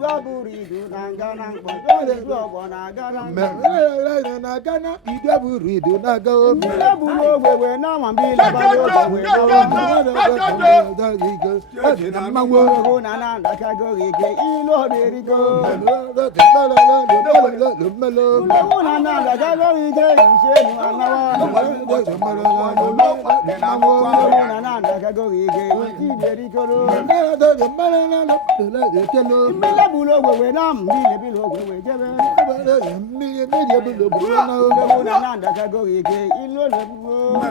Idwaburidu nangana Idwaburidu nangana Nagana Idwaburidu nago Bulo wewe na mambila balo wewe na mango na nanda kagorike ilo deriko na nanda kagorike isheni manawa na nanda kagorike ideriko Mila bulo wewe na mbile bilo wewe jebe na nanda kagorike ilo lebuo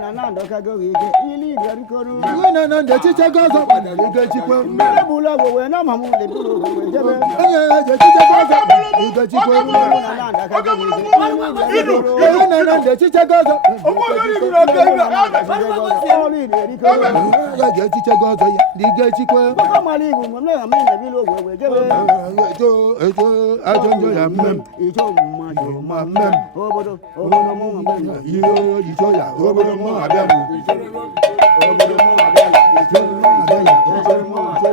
na nanda kagorike ili deriko na nanda chicha gaza wadalika chikwe Mila bulo wewe na mamule bilo wewe jebe chicha gaza wadalika chikwe na nanda kagorike na nanda chicha gaza ili deriko chicha gaza diga chikwe Kamaligu mwana mimi bilo wewe jebe ajonjo ya mem icho majo mem obodo mo mama yo icho ya obodo mo abiamu obodo mo abela obodo mo abela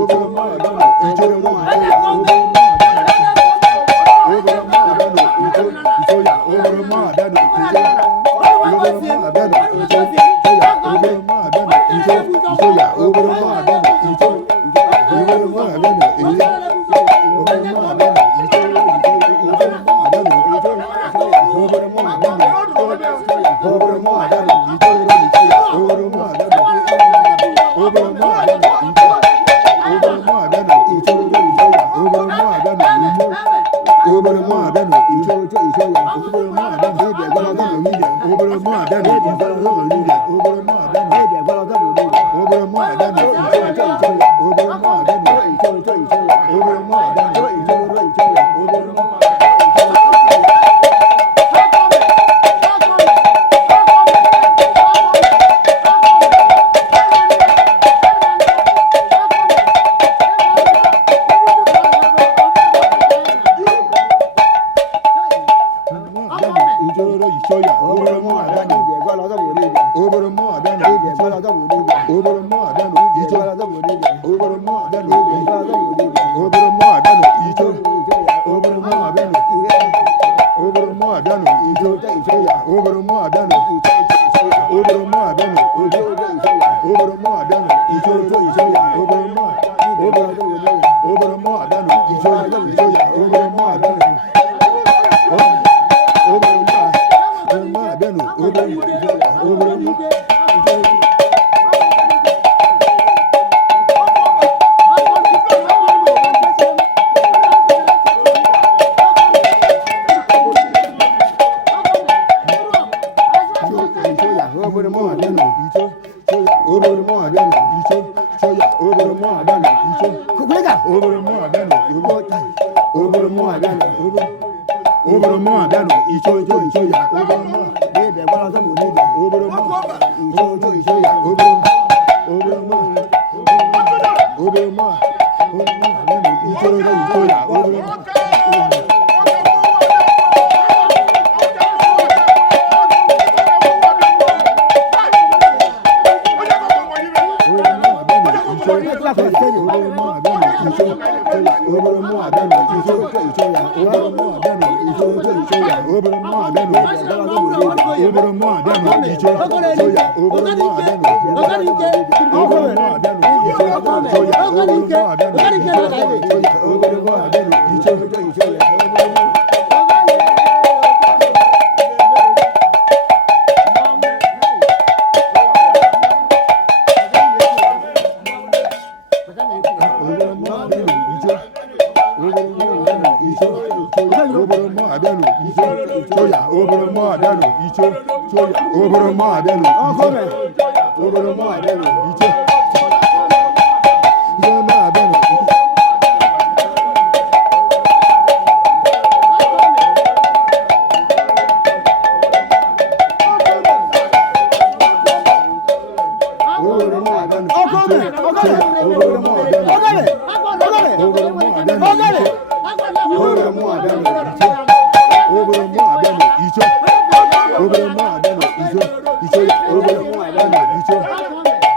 obodo mo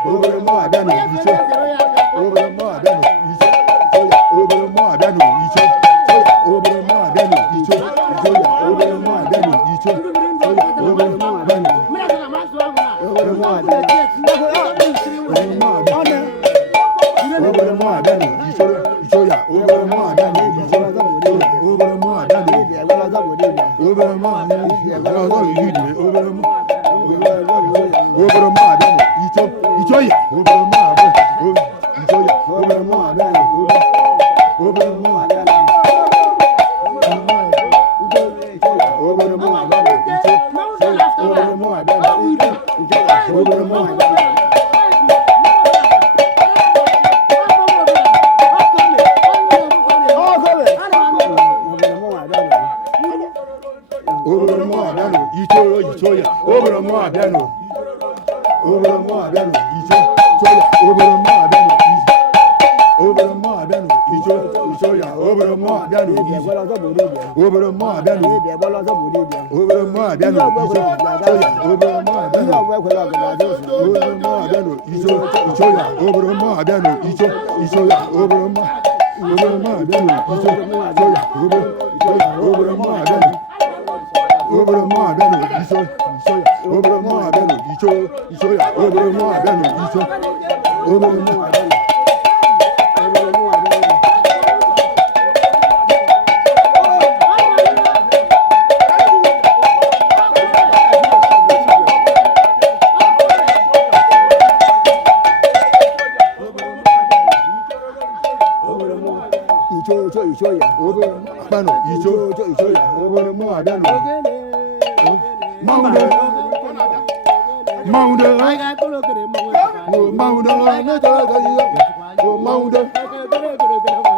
Over more than each over the more than each over the more than each over the more than each over the more than each over the more than